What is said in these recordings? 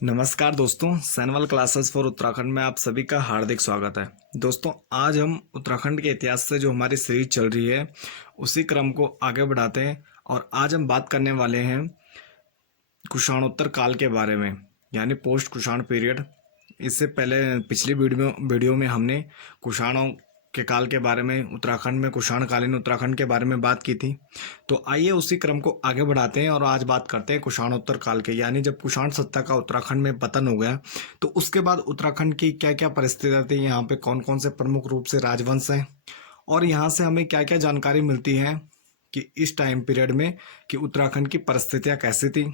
नमस्कार दोस्तों, सैनवल classes for Uttarakhand में आप सभी का हार्दिक स्वागत है। दोस्तों, आज हम उत्तराखंड के इतिहास से जो हमारी सीरीज चल रही है उसी क्रम को आगे बढ़ाते हैं और आज हम बात करने वाले हैं कुषाणोत्तर काल के बारे में, यानी पोस्ट कुषाण पीरियड। इससे पहले पिछली वीडियो में हमने कुषाणों के काल के बारे में, उत्तराखंड में कुषाणकालीन उत्तराखंड के बारे में बात की थी। तो आइए उसी क्रम को आगे बढ़ाते हैं और आज बात करते हैं कुषाणोत्तर काल के, यानी जब कुषाण सत्ता का उत्तराखंड में पतन हो गया तो उसके बाद उत्तराखंड की क्या क्या परिस्थितियाँ थी, यहाँ पे कौन कौन से प्रमुख रूप से राजवंश हैं और यहाँ से हमें क्या क्या जानकारी मिलती है कि इस टाइम पीरियड में कि उत्तराखंड की परिस्थितियाँ कैसी थी।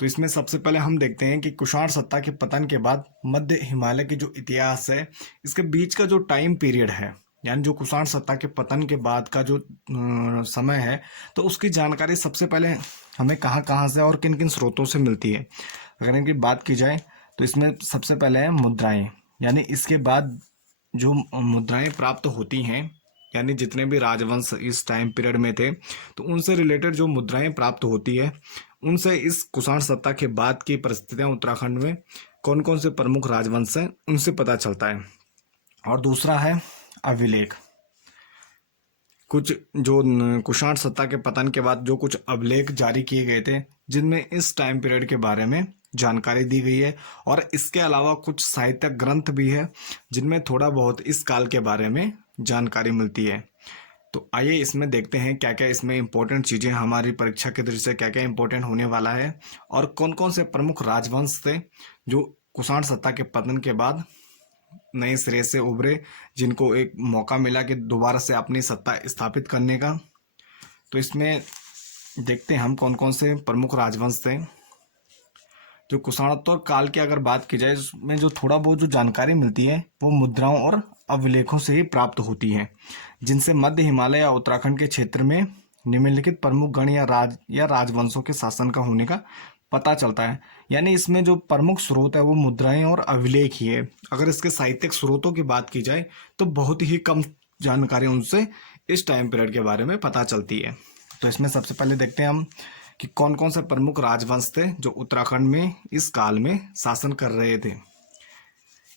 तो इसमें सबसे पहले हम देखते हैं कि कुषाण सत्ता के पतन के बाद मध्य हिमालय के जो इतिहास है, इसके बीच का जो टाइम पीरियड है, यानी जो कुषाण सत्ता के पतन के बाद का जो समय है, तो उसकी जानकारी सबसे पहले हमें कहाँ कहाँ से और किन किन स्रोतों से मिलती है। अगर इनकी बात की जाए तो इसमें सबसे पहले है मुद्राएं, यानी इसके बाद जो मुद्राएं प्राप्त होती हैं, यानी जितने भी राजवंश इस टाइम पीरियड में थे तो उनसे रिलेटेड जो मुद्राएं प्राप्त होती है, उनसे इस कुषाण सत्ता के बाद की परिस्थितियां उत्तराखंड में कौन कौन से प्रमुख राजवंश हैं उनसे पता चलता है। और दूसरा है अभिलेख। कुछ जो कुषाण सत्ता के पतन के बाद जो कुछ अभिलेख जारी किए गए थे जिनमें इस टाइम पीरियड के बारे में जानकारी दी गई है, और इसके अलावा कुछ साहित्यिक ग्रंथ भी है जिनमें थोड़ा बहुत इस काल के बारे में जानकारी मिलती है। तो आइए इसमें देखते हैं क्या क्या इसमें इंपॉर्टेंट चीज़ें हमारी परीक्षा के दृष्टि से क्या क्या इंपॉर्टेंट होने वाला है और कौन कौन से प्रमुख राजवंश थे जो कुषाण सत्ता के पतन के बाद नए सिरे से उभरे, जिनको एक मौका मिला कि दोबारा से अपनी सत्ता स्थापित करने का। तो इसमें देखते हैं हम कौन कौन से प्रमुख राजवंश थे। जो कुषाणोत्तर काल की अगर बात की जाए, इसमें जो थोड़ा बहुत जो जानकारी मिलती है वो मुद्राओं और अभिलेखों से ही प्राप्त होती है, जिनसे मध्य हिमालय या उत्तराखंड के क्षेत्र में निम्नलिखित प्रमुख गण या राजवंशों के शासन का होने का पता चलता है। यानी इसमें जो प्रमुख स्रोत है वो मुद्राएं और अभिलेख ही है। अगर इसके साहित्यिक स्रोतों की बात की जाए तो बहुत ही कम जानकारी उनसे इस टाइम पीरियड के बारे में पता चलती है। तो इसमें सबसे पहले देखते हैं हम कि कौन कौन से प्रमुख राजवंश थे जो उत्तराखंड में इस काल में शासन कर रहे थे।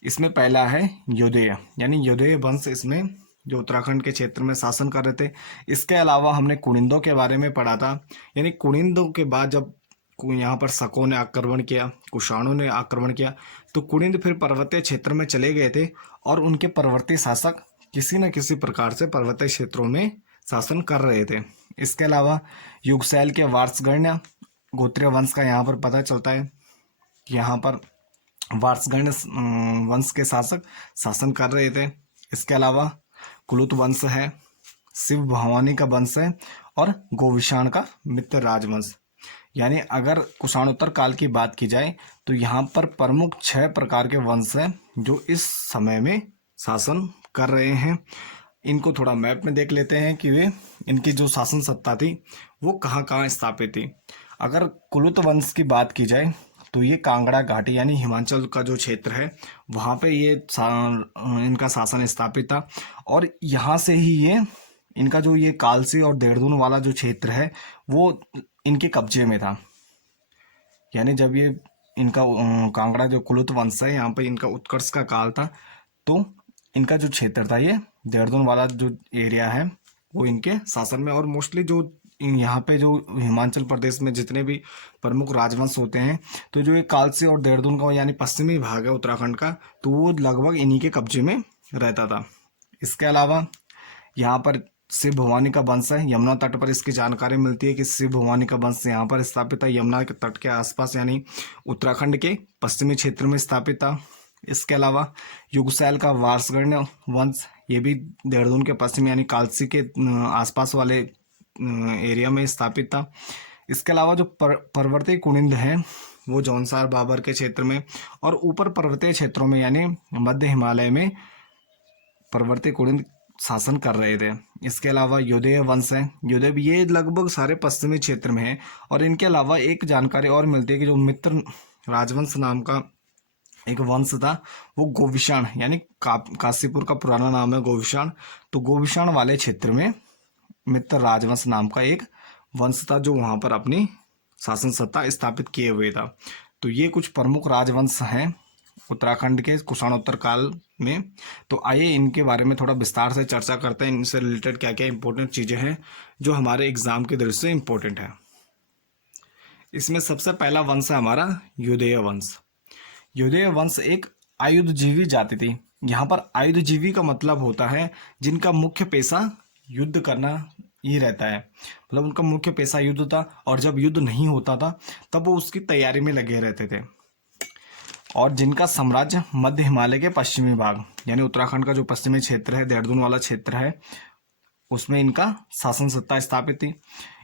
इसमें पहला है योदेय, यानी योदेय वंश इसमें जो उत्तराखंड के क्षेत्र में शासन कर रहे थे। इसके अलावा हमने कुनिंदों के बारे में पढ़ा था, यानी कुनिंदों के बाद जब यहाँ पर शकों ने आक्रमण किया, कुषाणों ने आक्रमण किया, तो कुनिंद फिर पर्वतीय क्षेत्र में चले गए थे और उनके पर्वतीय शासक किसी न किसी प्रकार से पर्वतीय क्षेत्रों में शासन कर रहे थे। इसके अलावा युगसैल के वार्षगण्य गोत्रीय वंश का यहाँ पर पता चलता है कि यहाँ पर वार्षगण्य वंश के शासक शासन कर रहे थे। इसके अलावा कुलुत वंश है, शिव भवानी का वंश है और गोविषाण का मित्र राजवंश। यानी अगर कुषाणोत्तर काल की बात की जाए तो यहाँ पर प्रमुख 6 प्रकार के वंश हैं जो इस समय में शासन कर रहे हैं। इनको थोड़ा मैप में देख लेते हैं कि वे इनकी जो शासन सत्ता थी वो कहाँ कहाँ स्थापित थी। अगर कुलुत वंश की बात की जाए तो ये कांगड़ा घाटी यानी हिमाचल का जो क्षेत्र है वहाँ पे ये इनका शासन स्थापित था, और यहाँ से ही ये इनका जो ये कालसी और देहरादून वाला जो क्षेत्र है वो इनके कब्जे में था। यानी जब ये इनका कांगड़ा जो कुलुत वंश है यहाँ पे इनका उत्कर्ष का काल था, तो इनका जो क्षेत्र था ये देहरादून वाला जो एरिया है वो इनके शासन में। और मोस्टली जो यहाँ पे जो हिमाचल प्रदेश में जितने भी प्रमुख राजवंश होते हैं, तो जो ये कालसी और देहरादून का यानी पश्चिमी भाग है उत्तराखंड का, तो वो लगभग इन्हीं के कब्जे में रहता था। इसके अलावा यहाँ पर शिव भवानी का वंश है, यमुना तट पर इसकी जानकारी मिलती है कि शिव भवानी का वंश यहाँ पर स्थापित है, यमुना के तट के आसपास यानी उत्तराखंड के पश्चिमी क्षेत्र में स्थापित था। इसके अलावा युगसैल का वार्षगण्य वंश, ये भी देहरादून के पश्चिम यानी कालसी के आसपास वाले एरिया में स्थापित था। इसके अलावा जो पर्वतीय कुनिंद हैं वो जौनसार बाबर के क्षेत्र में और ऊपर पर्वतीय क्षेत्रों में यानी मध्य हिमालय में पर्वतीय कुनिंद शासन कर रहे थे। इसके अलावा योदेय वंश है, योदेय ये लगभग सारे पश्चिमी क्षेत्र में है। और इनके अलावा एक जानकारी और मिलती है कि जो मित्र राजवंश नाम का एक वंश था वो गोविषाण, यानी काशीपुर का पुराना नाम है गोविषाण, तो गोविषाण वाले क्षेत्र में मित्र राजवंश नाम का एक वंश था जो वहां पर अपनी शासन सत्ता स्थापित किए हुए था। तो ये कुछ प्रमुख राजवंश हैं उत्तराखंड के कुषाणोत्तर काल में। तो आइए इनके बारे में थोड़ा विस्तार से चर्चा करते हैं, इनसे रिलेटेड क्या क्या इंपॉर्टेंट चीज़ें हैं जो हमारे एग्जाम की दृष्टि से इंपॉर्टेंट है। इसमें सबसे पहला वंश है हमारा युदेय वंश। युदेय वंश एक आयुधजीवी जाति थी। यहाँ पर आयुधजीवी का मतलब होता है जिनका मुख्य पेशा युद्ध करना ही रहता है, मतलब उनका मुख्य पेशा युद्ध था, और जब युद्ध नहीं होता था तब वो उसकी तैयारी में लगे रहते थे। और जिनका साम्राज्य मध्य हिमालय के पश्चिमी भाग यानी उत्तराखंड का जो पश्चिमी क्षेत्र है, देहरादून वाला क्षेत्र है, उसमें इनका शासन सत्ता स्थापित थी।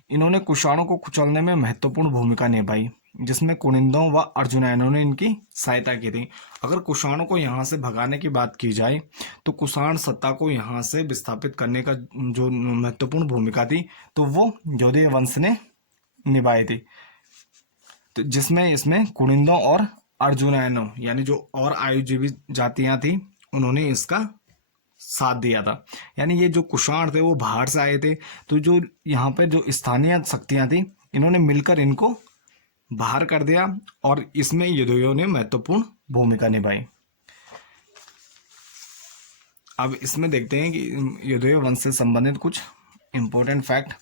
इन्होंने कुषाणों को कुचलने में महत्वपूर्ण भूमिका निभाई, जिसमें कुनिंदों व अर्जुनयनों ने इनकी सहायता की थी। अगर कुषाणों को यहाँ से भगाने की बात की जाए तो कुषाण सत्ता को यहाँ से विस्थापित करने का जो महत्वपूर्ण भूमिका थी तो वो योधेय वंश ने निभाई थी। तो जिसमें इसमें कुनिंदों और अर्जुनयनों यानी जो और आयुजीवी जातियां थी उन्होंने इसका साथ दिया था। यानी ये जो कुषाण थे वो बाहर से आए थे, तो जो यहाँ पे जो स्थानीय शक्तियां थी इन्होंने मिलकर इनको बाहर कर दिया और इसमें युद्धों ने महत्वपूर्ण भूमिका निभाई। अब इसमें देखते हैं कि युद्धोय वंश से संबंधित कुछ इंपॉर्टेंट फैक्ट।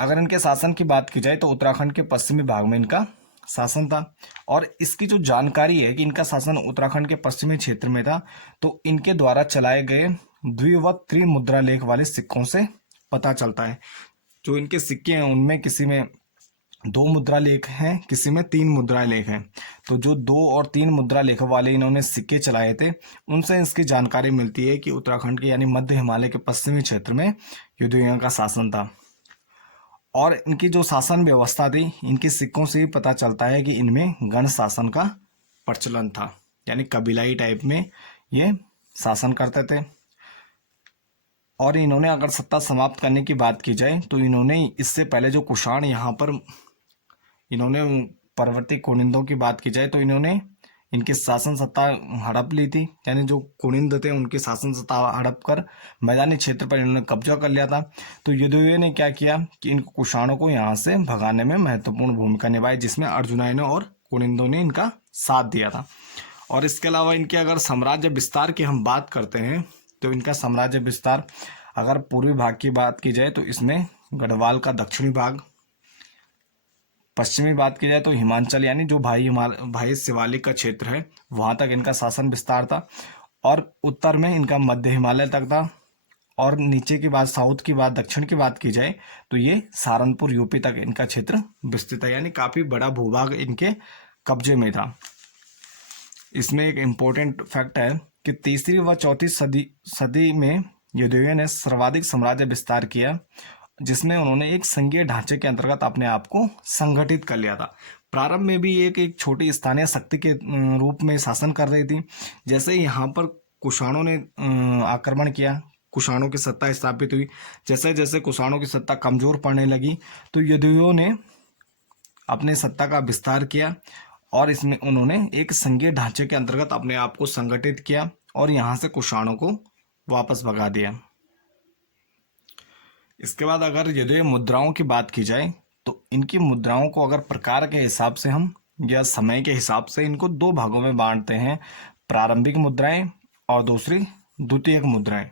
अगर इनके शासन की बात की जाए तो उत्तराखंड के पश्चिमी भाग में इनका शासन था, और इसकी जो जानकारी है कि इनका शासन उत्तराखंड के पश्चिमी क्षेत्र में था, तो इनके द्वारा चलाए गए द्वि व त्रिमुद्रा लेख वाले सिक्कों से पता चलता है। जो इनके सिक्के हैं उनमें किसी में 2 मुद्रा लेख हैं, किसी में 3 मुद्रा लेख हैं। तो जो 2 और 3 मुद्रा लेख वाले इन्होंने सिक्के चलाए थे उनसे इसकी जानकारी मिलती है कि उत्तराखंड के यानी मध्य हिमालय के पश्चिमी क्षेत्र में युद्धों का शासन था। और इनकी जो शासन व्यवस्था थी इनके सिक्कों से ही पता चलता है कि इनमें गण शासन का प्रचलन था, यानी कबीलाई टाइप में ये शासन करते थे। और इन्होंने अगर सत्ता समाप्त करने की बात की जाए तो इन्होंने इससे पहले जो कुषाण यहाँ पर इन्होंने परवर्ती कुनिंदों की बात की जाए तो इन्होंने इनकी शासन सत्ता हड़प ली थी, यानी जो कुनिंद थे उनकी शासन सत्ता हड़प कर मैदानी क्षेत्र पर इन्होंने कब्जा कर लिया था। तो युद्धों ने क्या किया कि इन कुषाणों को यहाँ से भगाने में महत्वपूर्ण भूमिका निभाई, जिसमें अर्जुनयनों और कुनिंदों ने इनका साथ दिया था। और इसके अलावा इनके अगर साम्राज्य विस्तार की हम बात करते हैं तो इनका साम्राज्य विस्तार अगर पूर्वी भाग की बात की जाए तो इसमें गढ़वाल का दक्षिणी भाग, पश्चिमी बात की जाए तो हिमाचल यानी जो भाई शिवालिक का क्षेत्र है वहां तक इनका शासन विस्तार था, और उत्तर में इनका मध्य हिमालय तक था, और नीचे की बात साउथ की बात दक्षिण की बात की जाए तो ये सहारनपुर यूपी तक इनका क्षेत्र विस्तृत है, यानी काफी बड़ा भूभाग इनके कब्जे में था। इसमें एक इम्पोर्टेंट फैक्ट है कि तीसरी व चौथी सदी में युद्धों ने सर्वाधिक साम्राज्य विस्तार किया, जिसमें उन्होंने एक संघीय ढांचे के अंतर्गत अपने आप को संगठित कर लिया था। प्रारंभ में भी एक छोटी स्थानीय शक्ति के रूप में शासन कर रही थी। जैसे यहाँ पर कुषाणों ने आक्रमण किया, कुषाणों की सत्ता स्थापित हुई, जैसे जैसे कुषाणों की सत्ता कमजोर पड़ने लगी तो युद्धों ने अपने सत्ता का विस्तार किया और इसमें उन्होंने एक संघीय ढांचे के अंतर्गत अपने आप को संगठित किया और यहाँ से कुषाणों को वापस भगा दिया। इसके बाद अगर युद्धोय मुद्राओं की बात की जाए तो इनकी मुद्राओं को अगर प्रकार के हिसाब से हम या समय के हिसाब से इनको 2 भागों में बांटते हैं, प्रारंभिक मुद्राएं और दूसरी द्वितीयक मुद्राएं।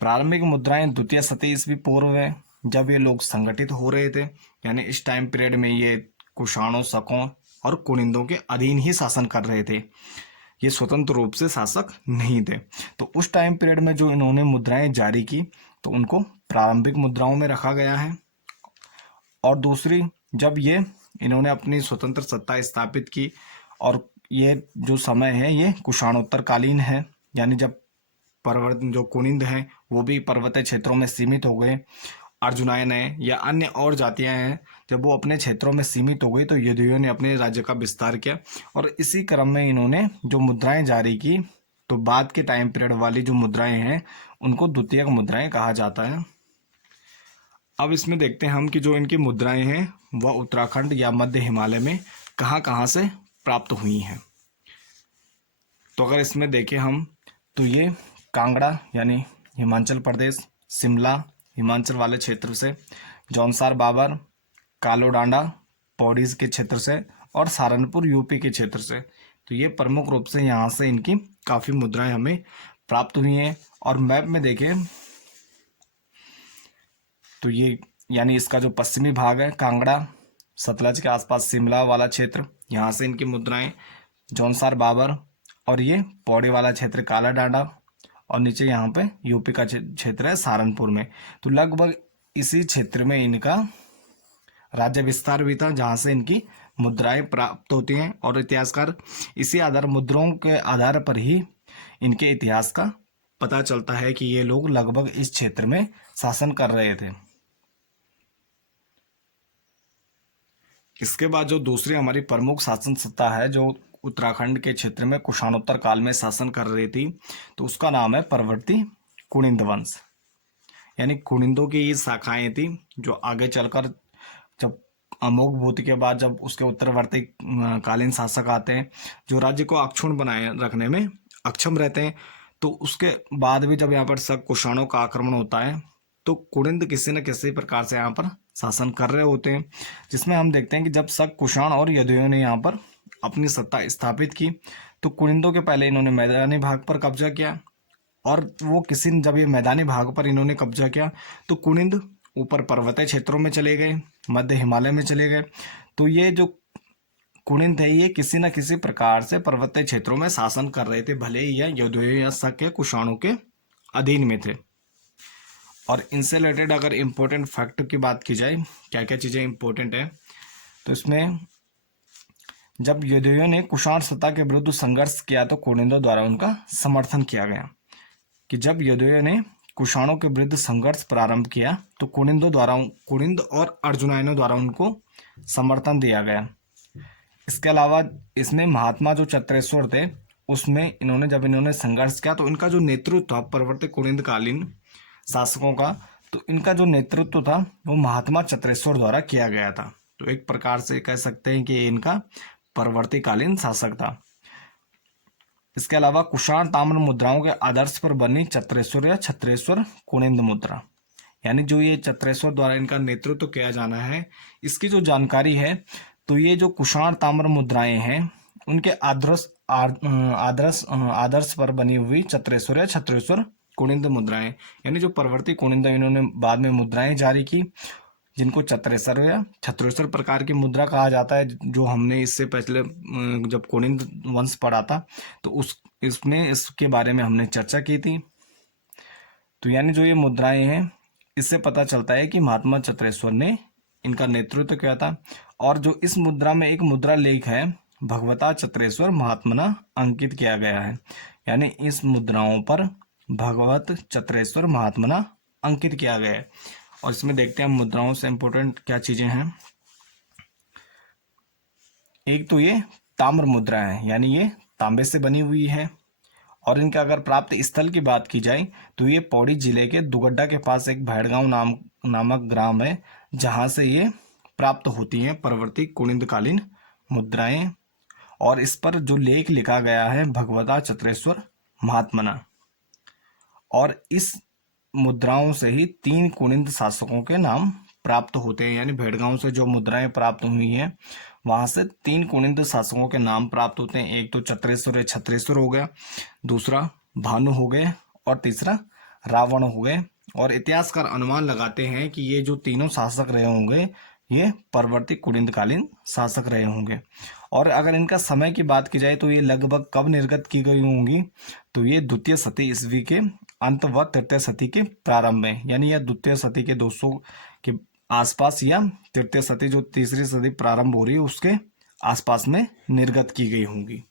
प्रारंभिक मुद्राएं द्वितीय शती ईस्वी पूर्व में जब ये लोग संगठित हो रहे थे, यानी इस टाइम पीरियड में ये कुषाणों, शकों और कुनिंदों के अधीन ही शासन कर रहे थे, ये स्वतंत्र रूप से शासक नहीं थे। तो उस टाइम पीरियड में जो इन्होंने मुद्राएं जारी की तो उनको प्रारंभिक मुद्राओं में रखा गया है। और दूसरी जब ये इन्होंने अपनी स्वतंत्र सत्ता स्थापित की और ये जो समय है ये कुषाणोत्तरकालीन है, यानी जब जो कुनिंद हैं वो भी पर्वतीय क्षेत्रों में सीमित हो गए, अर्जुनायन है या अन्य और जातियां हैं जब वो अपने क्षेत्रों में सीमित हो गई तो युद्धों ने अपने राज्य का विस्तार किया। और इसी क्रम में इन्होंने जो मुद्राएं जारी की तो बाद के टाइम पीरियड वाली जो मुद्राएं हैं उनको द्वितीयक मुद्राएं कहा जाता है। अब इसमें देखते हैं हम कि जो इनकी मुद्राएं हैं वह उत्तराखंड या मध्य हिमालय में कहाँ कहाँ से प्राप्त हुई हैं। तो अगर इसमें देखें हम तो ये कांगड़ा यानी हिमाचल प्रदेश, शिमला हिमाचल वाले क्षेत्र से, जौनसार बाबर, कालो डांडा पौड़ी के क्षेत्र से और सहारनपुर यूपी के क्षेत्र से। तो ये प्रमुख रूप से यहाँ से इनकी काफ़ी मुद्राएं हमें प्राप्त हुई हैं। और मैप में देखें तो ये यानी इसका जो पश्चिमी भाग है कांगड़ा सतलज के आसपास शिमला वाला क्षेत्र, यहाँ से इनकी मुद्राएं, जौनसार बाबर, और ये पौड़ी वाला क्षेत्र काला डांडा, और नीचे यहाँ पे यूपी का क्षेत्र है सहारनपुर में। तो लगभग इसी क्षेत्र में इनका राज्य विस्तार भी था जहाँ से इनकी मुद्राएं प्राप्त होती हैं। और इतिहासकार इसी आधार मुद्राओं के आधार पर ही इनके इतिहास का पता चलता है कि ये लोग लगभग इस क्षेत्र में शासन कर रहे थे। इसके बाद जो दूसरी हमारी प्रमुख शासन सत्ता है जो उत्तराखंड के क्षेत्र में कुषाणोत्तर काल में शासन कर रही थी, तो उसका नाम है परवर्ती कुनिंद वंश। यानी कुनिंदों की ये शाखाएं थी जो आगे चलकर जब अमोघ भूति के बाद जब उसके उत्तरवर्ती कालीन शासक आते हैं जो राज्य को अक्षुण्ण बनाए रखने में अक्षम रहते हैं, तो उसके बाद भी जब यहाँ पर सब कुषाणों का आक्रमण होता है तो कुनिंद किसी न किसी प्रकार से यहाँ पर शासन कर रहे होते हैं। जिसमें हम देखते हैं कि जब शक कुषाण और यदुओं ने यहाँ पर अपनी सत्ता स्थापित की तो कुनिंदों के पहले इन्होंने मैदानी भाग पर कब्जा किया, और वो जब ये मैदानी भाग पर इन्होंने कब्जा किया तो कुनिंद ऊपर पर्वतीय क्षेत्रों में चले गए, मध्य हिमालय में चले गए। तो ये जो कुनिंद है ये किसी न किसी प्रकार से पर्वतीय क्षेत्रों में शासन कर रहे थे, भले ही यह यदुओं या शक के कुषाणों के अधीन में थे। और इनसे रिलेटेड अगर इम्पोर्टेंट फैक्ट की बात की जाए, क्या क्या चीज़ें इम्पोर्टेंट है, तो इसमें जब यदुओं ने कुषाण सत्ता के विरुद्ध संघर्ष किया तो कुनिंदों द्वारा उनका समर्थन किया गया। कि जब यदुओं ने कुषाणों के विरुद्ध संघर्ष प्रारंभ किया तो कुनिंद और अर्जुनायनों द्वारा उनको समर्थन दिया गया। इसके अलावा इसमें महात्मा जो चत्रेश्वर थे उसमें इन्होंने संघर्ष किया तो इनका जो नेतृत्व था परवर्ती कुनिंद कालीन शासकों का, तो इनका जो नेतृत्व था वो महात्मा चत्रेश्वर द्वारा किया गया था। तो एक प्रकार से कह सकते हैं कि इनका परवर्ती कालीन शासक था। इसके अलावा कुषाण ताम्र मुद्राओं के आदर्श पर बनी चत्रेश्वर या छत्रेश्वर कुनिंद मुद्रा, यानी जो ये चत्रेश्वर द्वारा इनका नेतृत्व किया जाना है, इसकी जो जानकारी है तो ये जो कुषाण ताम्र मुद्राएं हैं उनके आदर्श पर बनी हुई चत्रेश्वर या छत्रेश्वर कुनिंद मुद्राएं, यानी जो परवर्ती कुनिंद इन्होंने बाद में मुद्राएं जारी की जिनको चत्रेश्वर या छत्रेश्वर प्रकार की मुद्रा कहा जाता है, जो हमने इससे पहले जब कुनिंद वंश पढ़ा था तो इसमें इसके बारे में हमने चर्चा की थी। तो यानी जो ये मुद्राएं हैं इससे पता चलता है कि महात्मा चत्रेश्वर ने इनका नेतृत्व किया था। और जो इस मुद्रा में एक मुद्रा लेख है भगवता चत्रेश्वर महात्मना अंकित किया गया है, यानी इस मुद्राओं पर भगवत चत्रेश्वर महात्मना अंकित किया गया है। और इसमें देखते हैं मुद्राओं से इंपॉर्टेंट क्या चीजें हैं। एक तो ये ताम्र मुद्रा है, यानी ये तांबे से बनी हुई है। और इनका अगर प्राप्त स्थल की बात की जाए तो ये पौड़ी जिले के दुगड्डा के पास एक भैड़गांव नामक ग्राम है जहां से ये प्राप्त होती हैं परवर्ती कुनिंदकालीन मुद्राएं। और इस पर जो लेख लिखा गया है भगवता चत्रेश्वर महात्मना। और इस मुद्राओं से ही 3 कुनिंद शासकों के नाम प्राप्त होते हैं, यानी भेड़गांव से जो मुद्राएं प्राप्त हुई हैं वहां से 3 कुनिंद शासकों के नाम प्राप्त होते हैं। एक तो चत्रेश्वर या छत्रेश्वर हो गया, दूसरा भानु हो गए, और तीसरा रावण हो गए। और इतिहासकार अनुमान लगाते हैं कि ये जो तीनों शासक रहे होंगे ये परवर्ती कुनिंदकालीन शासक रहे होंगे। और अगर इनका समय की बात की जाए तो ये लगभग कब निर्गत की गई होंगी, तो ये द्वितीय शती ईस्वी के अंत व तृतीय शती के प्रारंभ में, यानी यह द्वितीय शती के 200 के आसपास या तृतीय शती जो तीसरी सदी प्रारंभ हो रही है उसके आसपास में निर्गत की गई होंगी,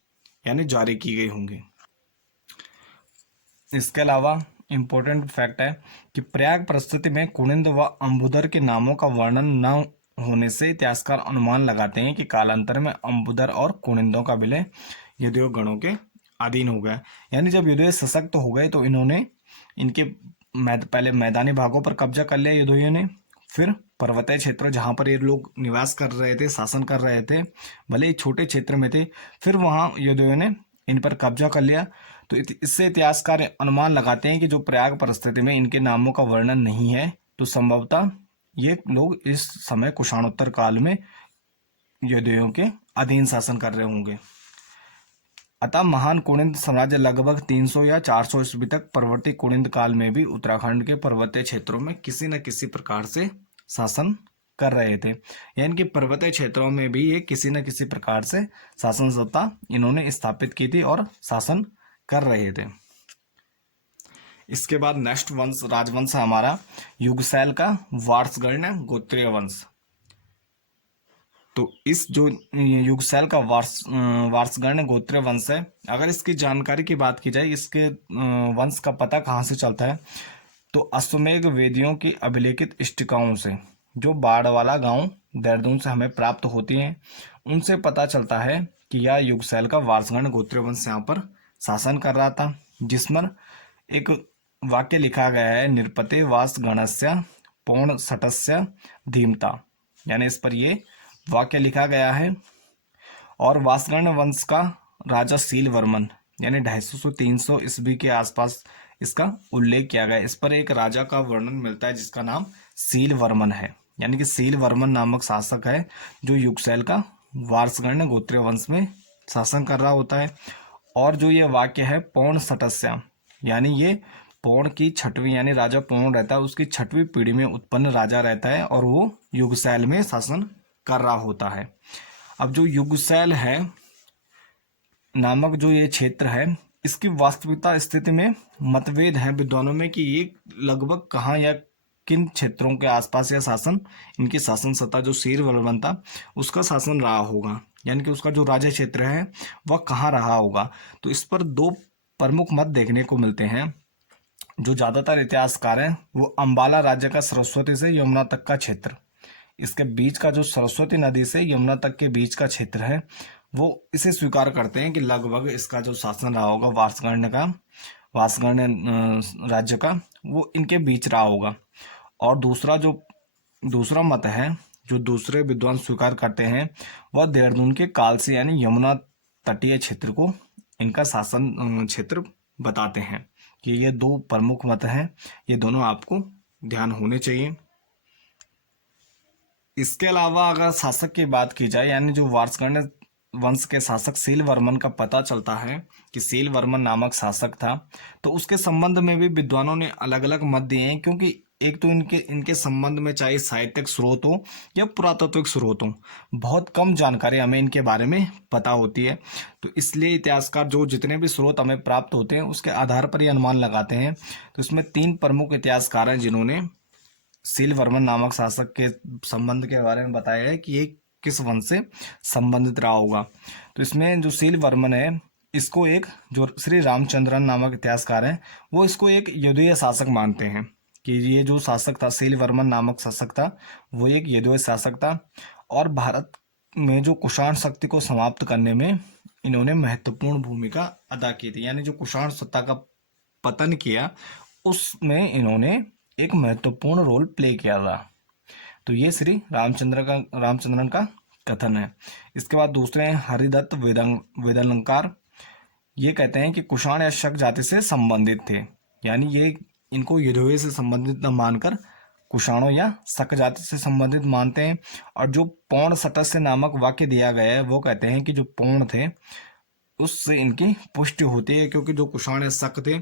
यानी जारी की गई होंगी। इसके अलावा इम्पोर्टेंट फैक्ट है कि प्रयाग प्रस्तुति में कुनिंद व अंबुदर के नामों का वर्णन न होने से इतिहासकार अनुमान लगाते हैं कि कालांतर में अंबुदर और कुनिंदों का विलय यदुओं गणों के अधीन हो गया। यानी जब यदुओं सशक्त हो गए तो इन्होंने इनके पहले मैदानी भागों पर कब्जा कर लिया यदुओं ने, फिर पर्वतीय क्षेत्र जहां पर ये लोग निवास कर रहे थे, शासन कर रहे थे, भले ही छोटे क्षेत्र में थे, फिर वहां यदुओं ने इन पर कब्जा कर लिया। तो इससे इतिहासकार अनुमान लगाते हैं कि जो प्रयाग परिस्थिति में इनके नामों का वर्णन नहीं है तो संभवतः ये लोग इस समय कुषाणोत्तर काल में यदुओं के अधीन शासन कर रहे होंगे। अतः महान कुनिंद साम्राज्य लगभग 300 या 400 ईस्वी तक परवर्ती कुनिंद काल में भी उत्तराखंड के पर्वतीय क्षेत्रों में किसी न किसी प्रकार से शासन कर रहे थे। यानी कि पर्वतीय क्षेत्रों में भी ये किसी न किसी प्रकार से शासन सत्ता इन्होंने स्थापित की थी और शासन कर रहे थे। इसके बाद नेक्स्ट वंश राजवंश है हमारा युगसैल का वार्षगण गोत्रीय वंश। तो इस जो युगसैल का वार्षगण गोत्रीय वंश है, अगर इसकी जानकारी की बात की जाए, इसके वंश का पता कहाँ से चलता है, तो अश्वमेध वेदियों की अभिलेखित इष्टिकाओं से, जो बाढ़ वाला गांव देहरादून से हमें प्राप्त होती हैं, उनसे पता चलता है कि यह युगसैल का वार्षगण गोत्रीय वंश यहाँ पर शासन कर रहा था। जिसमें एक वाक्य लिखा गया है, निरपते वास गणस्य पौण सटस्य धीमता, यानी इस पर ये वाक्य लिखा गया है। और वासगण वंश का राजा सील वर्मन यानी 250 से 300 ईस्वी के आसपास इसका उल्लेख किया गया है। इस पर एक राजा का वर्णन मिलता है जिसका नाम सील वर्मन है। यानी कि सील वर्मन नामक शासक है जो युगसैल का वार्षगण गोत्रीय वंश में शासन कर रहा होता है। और जो ये वाक्य है पौण सटस्या, यानी ये पौण की छठवीं, यानी राजा पौण रहता है उसकी छठवीं पीढ़ी में उत्पन्न राजा रहता है और वो युगसैल में शासन कर रहा होता है। अब जो युगसैल है नामक जो ये क्षेत्र है, इसकी वास्तविकता स्थिति में मतभेद है विद्वानों में कि ये लगभग कहाँ या किन क्षेत्रों के आसपास या शासन, इनकी शासन सत्ता जो सील वर्मन था उसका शासन रहा होगा, यानी कि उसका जो राज्य क्षेत्र है वह कहाँ रहा होगा। तो इस पर दो प्रमुख मत देखने को मिलते हैं। जो ज्यादातर इतिहासकार हैं वो अंबाला राज्य का सरस्वती से यमुना तक का क्षेत्र, इसके बीच का जो सरस्वती नदी से यमुना तक के बीच का क्षेत्र है, वो इसे स्वीकार करते हैं कि लगभग इसका जो शासन रहा होगा वासगण राज्य का, वो इनके बीच रहा होगा। और दूसरा मत है जो दूसरे विद्वान स्वीकार करते हैं, वह देहरादून के कालसी यानी यमुना तटीय क्षेत्र को इनका शासन क्षेत्र बताते हैं। कि ये दो प्रमुख मत हैं, ये दोनों आपको ध्यान होने चाहिए। इसके अलावा अगर शासक की बात की जाए, यानी जो वार्षगण वंश के शासक सील वर्मन का पता चलता है कि सील वर्मन नामक शासक था, तो उसके संबंध में भी विद्वानों ने अलग अलग मत दिए हैं। क्योंकि एक तो इनके संबंध में चाहे साहित्यिक स्रोत हो या पुरातात्विक स्रोत हो, बहुत कम जानकारी हमें इनके बारे में पता होती है। तो इसलिए इतिहासकार जो जितने भी स्रोत हमें प्राप्त होते हैं उसके आधार पर ये अनुमान लगाते हैं। तो इसमें 3 प्रमुख इतिहासकार हैं जिन्होंने सील वर्मन नामक शासक के संबंध के बारे में बताया है कि ये किस वंश से संबंधित रहा होगा। तो इसमें जो सील वर्मन है, इसको एक जो श्री रामचंद्रन नामक इतिहासकार हैं, वो इसको एक यदुवीय शासक मानते हैं कि ये जो शासक था सील वर्मन नामक शासक था वो एक यदुवीय शासक था। और भारत में जो कुषाण शक्ति को समाप्त करने में इन्होंने महत्वपूर्ण भूमिका अदा की थी। यानी जो कुषाण सत्ता का पतन किया उसमें इन्होंने एक महत्वपूर्ण रोल प्ले किया था। तो ये श्री रामचंद्रन का कथन है। इसके बाद दूसरे हैं हरिदत्त वेदालंकार। ये कहते हैं कि कुषाण या शक जाति से संबंधित थे, यानी ये इनको यदुवंश से संबंधित न मानकर कुषाणों या शक जाति से संबंधित मानते हैं। और जो पौण सटस्य नामक वाक्य दिया गया है, वो कहते हैं कि जो पौण थे उससे इनकी पुष्टि होती है, क्योंकि जो कुषाण या शक थे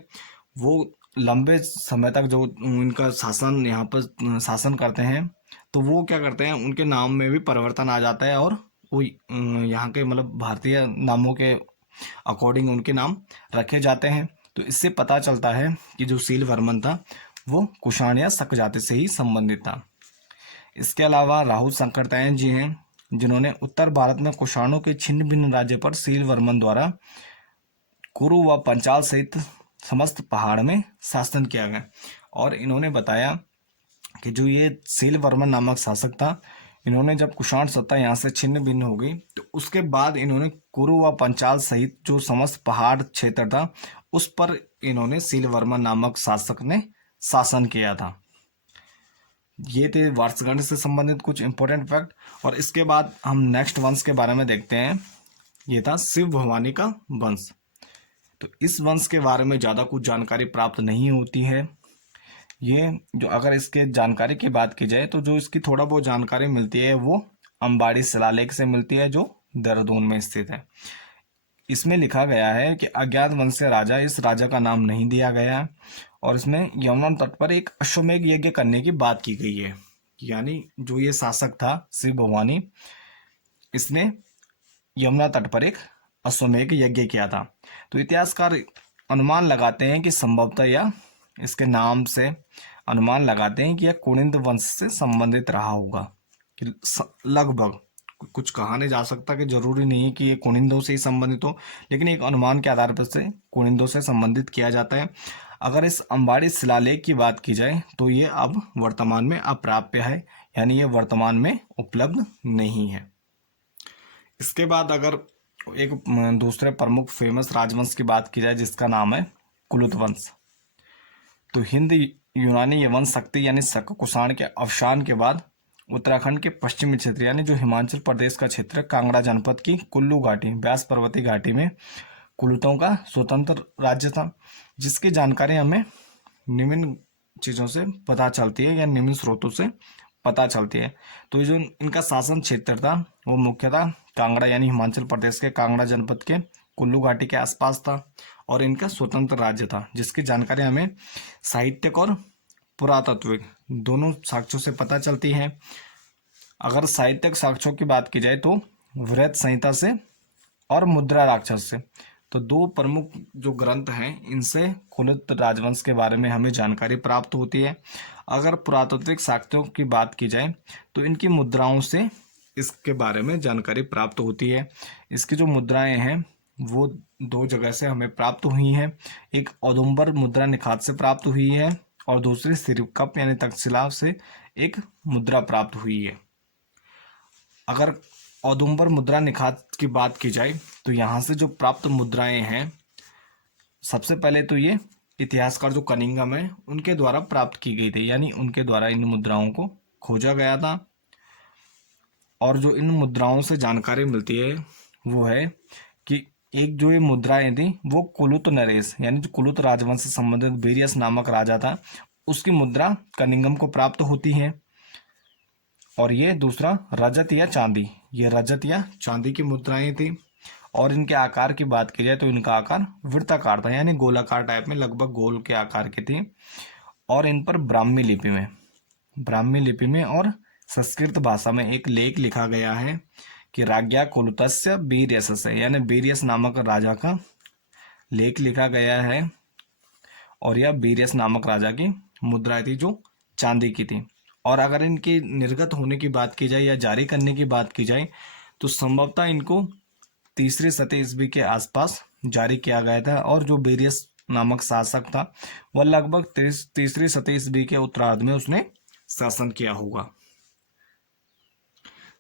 वो लंबे समय तक जो इनका शासन यहाँ पर शासन करते हैं, तो वो क्या करते हैं, उनके नाम में भी परिवर्तन आ जाता है और वो यहाँ के मतलब भारतीय नामों के अकॉर्डिंग उनके नाम रखे जाते हैं। तो इससे पता चलता है कि जो सील वर्मन था वो कुषाण या शक जाति से ही संबंधित था। इसके अलावा राहुल शंकरतायन जी हैं जिन्होंने उत्तर भारत में कुषाणों के छिन्न भिन्न राज्य पर सील वर्मन द्वारा कुरु व पंचाल सहित समस्त पहाड़ में शासन किया गया। और इन्होंने बताया कि जो ये सील वर्मन नामक शासक था, इन्होंने जब कुषाण सत्ता यहाँ से छिन्न भिन्न हो गई तो उसके बाद इन्होंने कुरु व पंचाल सहित जो समस्त पहाड़ क्षेत्र था उस पर इन्होंने सील वर्मन नामक शासक ने शासन किया था। ये थे वार्षगण से संबंधित कुछ इंपॉर्टेंट फैक्ट। और इसके बाद हम नेक्स्ट वंश के बारे में देखते हैं। ये था शिव भवानी का वंश। तो इस वंश के बारे में ज़्यादा कुछ जानकारी प्राप्त नहीं होती है। ये जो अगर इसके जानकारी की बात की जाए तो जो इसकी थोड़ा बहुत जानकारी मिलती है वो अंबाड़ी शिलालेख से मिलती है, जो देहरादून में स्थित है। इसमें लिखा गया है कि अज्ञात वंश से राजा, इस राजा का नाम नहीं दिया गया है, और इसमें यमुना तट पर एक अश्वमेध यज्ञ करने की बात की गई है। यानी जो ये शासक था श्री भवानी, इसने यमुना तट पर एक अश्वमेध यज्ञ किया था। तो इतिहासकार अनुमान लगाते हैं कि संभवतः या इसके नाम से अनुमान लगाते हैं कि यह कुनिंद वंश से संबंधित रहा होगा। कि लगभग, कुछ कहा नहीं जा सकता कि जरूरी नहीं है कि ये कुनिंदों से ही संबंधित हो, लेकिन एक अनुमान के आधार पर से कुनिंदों से संबंधित किया जाता है। अगर इस अंबाड़ी शिलालेख की बात की जाए तो ये अब वर्तमान में अप्राप्य है, यानी ये वर्तमान में उपलब्ध नहीं है। इसके बाद अगर एक दूसरे प्रमुख फेमस राजवंश की बात की जाए जिसका नाम है कुलुत वंश, तो हिंद यूनानी यवन शक्ति यानी शक कुषाण के अवसान के बाद उत्तराखंड के पश्चिमी क्षेत्र यानी जो हिमाचल प्रदेश का क्षेत्र, कांगड़ा जनपद की कुल्लू घाटी, व्यास पर्वतीय घाटी में कुलुतों का स्वतंत्र राज्य था, जिसकी जानकारी हमें निम्न चीजों से पता चलती है या निम्न स्रोतों से पता चलती है। तो जो इनका शासन क्षेत्र था वो मुख्यतः कांगड़ा यानी हिमाचल प्रदेश के कांगड़ा जनपद के कुल्लू घाटी के आसपास था, और इनका स्वतंत्र राज्य था, जिसकी जानकारी हमें साहित्यिक और पुरातात्विक दोनों साक्ष्यों से पता चलती है। अगर साहित्यिक साक्ष्यों की बात की जाए तो वृहत संहिता से और मुद्रा राक्षस से, तो दो प्रमुख जो ग्रंथ हैं इनसे कुलित राजवंश के बारे में हमें जानकारी प्राप्त होती है। अगर पुरातात्विक साक्ष्यों की बात की जाए तो इनकी मुद्राओं से इसके बारे में जानकारी प्राप्त होती है। इसकी जो मुद्राएं हैं वो दो जगह से हमें प्राप्त हुई हैं। एक औदुंबर मुद्रा निखात से प्राप्त हुई है और दूसरी सिरकप यानी तक्षशिला से एक मुद्रा प्राप्त हुई है। अगर औदुंबर मुद्रा निखात की बात की जाए तो यहाँ से जो प्राप्त मुद्राएं हैं, सबसे पहले तो ये इतिहासकार जो कनिंघम है उनके द्वारा प्राप्त की गई थी, यानी उनके द्वारा इन मुद्राओं को खोजा गया था। और जो इन मुद्राओं से जानकारी मिलती है वो है कि एक जो ये मुद्राएं थी वो कुलुत नरेश यानी जो कुलुत राजवंश से संबंधित बेरियस नामक राजा था उसकी मुद्रा कनिंघम को प्राप्त होती है। और ये दूसरा रजत या चांदी, ये रजत या चांदी की मुद्राएं थी। और इनके आकार की बात की जाए तो इनका आकार वृत्ताकार था, यानी गोलाकार टाइप में, लगभग गोल के आकार की थी। और इन पर ब्राह्मी लिपि में और संस्कृत भाषा में एक लेख लिखा गया है कि राज्ञा कुलुतस्य वीर्यस्य, यानी वीर्यस नामक राजा का लेख लिखा गया है। और यह वीर्यस नामक राजा की मुद्रा थी जो चांदी की थी। और अगर इनकी निर्गत होने की बात की जाए या जारी करने की बात की जाए तो संभवतः इनको तीसरी शती ईस्वी के आसपास जारी किया गया था। और जो बेरियस नामक शासक था वह लगभग तीसरी शती ईस्वी के उत्तरार्ध में उसने शासन किया होगा।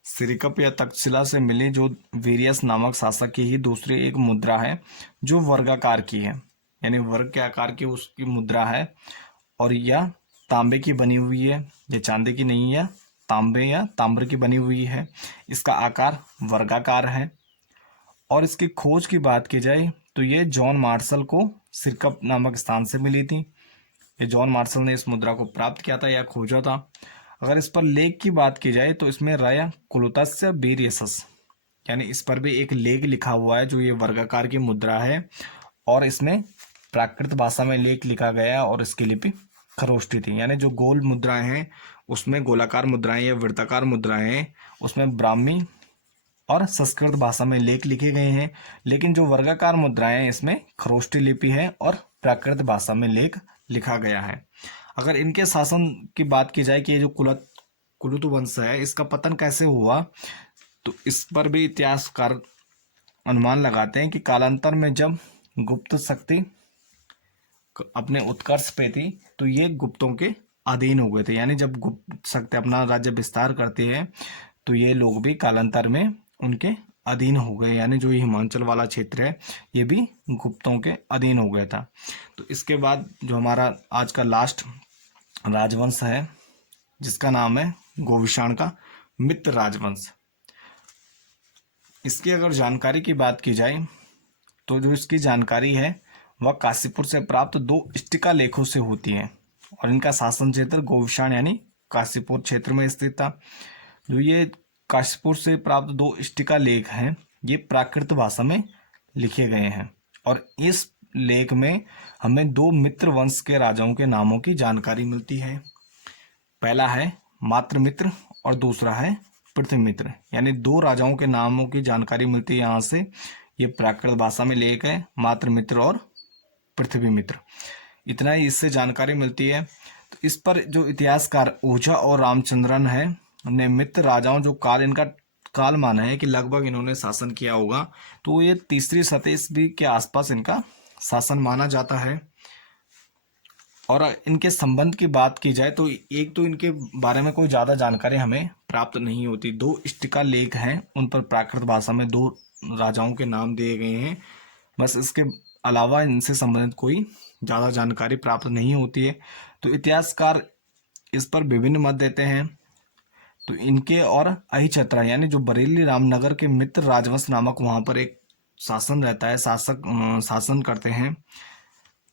सिरकप या तक्षशिला से मिली जो वेरियस नामक शासक की ही दूसरी एक मुद्रा है जो वर्गाकार की है, यानी वर्ग के आकार की उसकी मुद्रा है। और यह तांबे की बनी हुई है, ये चांदी की नहीं है, तांबे या ताम्र की बनी हुई है। इसका आकार वर्गाकार है। और इसकी खोज की बात की जाए तो ये जॉन मार्शल को सिरकप नामक स्थान से मिली थी। ये जॉन मार्शल ने इस मुद्रा को प्राप्त किया था या खोजा था। अगर इस पर लेख की बात की जाए तो इसमें राया कुलुतस्य वीर्यसस, यानी इस पर भी एक लेख लिखा हुआ है जो ये वर्गाकार की मुद्रा है। और इसमें प्राकृत भाषा में लेख लिखा गया और इसकी लिपि खरोष्टी थी, यानी जो गोल मुद्राएं हैं उसमें गोलाकार मुद्राएं या वृत्ताकार मुद्राएं हैं उसमें ब्राह्मी और संस्कृत भाषा में लेख लिखे गए हैं। लेकिन जो वर्गाकार मुद्राएं हैं इसमें खरोष्टी लिपि है और प्राकृत भाषा में लेख लिखा गया है। अगर इनके शासन की बात की जाए कि ये जो कुलुत वंश है इसका पतन कैसे हुआ, तो इस पर भी इतिहासकार अनुमान लगाते हैं कि कालांतर में जब गुप्त शक्ति अपने उत्कर्ष पे थी तो ये गुप्तों के अधीन हो गए थे। यानी जब गुप्त शक्ति अपना राज्य विस्तार करती है तो ये लोग भी कालांतर में उनके अधीन हो गए, यानी जो ये हिमाचल वाला क्षेत्र है ये भी गुप्तों के अधीन हो गया था। तो इसके बाद जो हमारा आज का लास्ट राजवंश है जिसका नाम है गोविषाण का मित्र राजवंश। इसकी अगर जानकारी की बात की जाए तो जो इसकी जानकारी है वह काशीपुर से प्राप्त 2 स्टिका लेखों से होती है। और इनका शासन क्षेत्र गोविषाण यानी काशीपुर क्षेत्र में स्थित था। जो ये काशीपुर से प्राप्त 2 स्टिका लेख हैं, ये प्राकृत भाषा में लिखे गए हैं और इस लेख में हमें 2 मित्र वंश के राजाओं के नामों की जानकारी मिलती है। पहला है मात्रमित्र और दूसरा है पृथ्वीमित्र, यानी 2 राजाओं के नामों की जानकारी मिलती है यहाँ से। ये प्राकृत भाषा में लेख है, मात्रमित्र और पृथ्वीमित्र, इतना ही इससे जानकारी मिलती है। तो इस पर जो इतिहासकार ओझा और रामचंद्रन है ने मित्र राजाओं जो इनका काल माना है कि लगभग इन्होंने शासन किया होगा, तो ये 3री शताब्दी ईस्वी के आसपास इनका शासन माना जाता है। और इनके संबंध की बात की जाए तो एक तो इनके बारे में कोई ज़्यादा जानकारी हमें प्राप्त नहीं होती। 2 स्टिका लेख हैं, उन पर प्राकृत भाषा में 2 राजाओं के नाम दिए गए हैं, बस इसके अलावा इनसे संबंधित कोई ज़्यादा जानकारी प्राप्त नहीं होती है। तो इतिहासकार इस पर विभिन्न मत देते हैं। तो इनके और अहिछत्रा यानी जो बरेली रामनगर के मित्र राजवंश नामक वहाँ पर एक शासन रहता है, शासन करते हैं,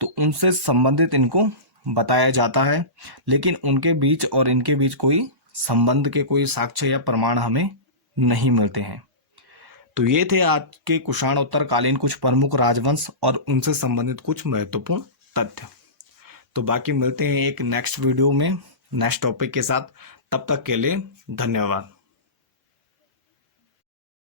तो उनसे संबंधित इनको बताया जाता है, लेकिन उनके बीच और इनके बीच कोई संबंध के कोई साक्ष्य या प्रमाण हमें नहीं मिलते हैं। तो ये थे आज के कुषाणोत्तरकालीन कुछ प्रमुख राजवंश और उनसे संबंधित कुछ महत्वपूर्ण तथ्य। तो बाकी मिलते हैं एक नेक्स्ट वीडियो में नेक्स्ट टॉपिक के साथ, तब तक के लिए धन्यवाद।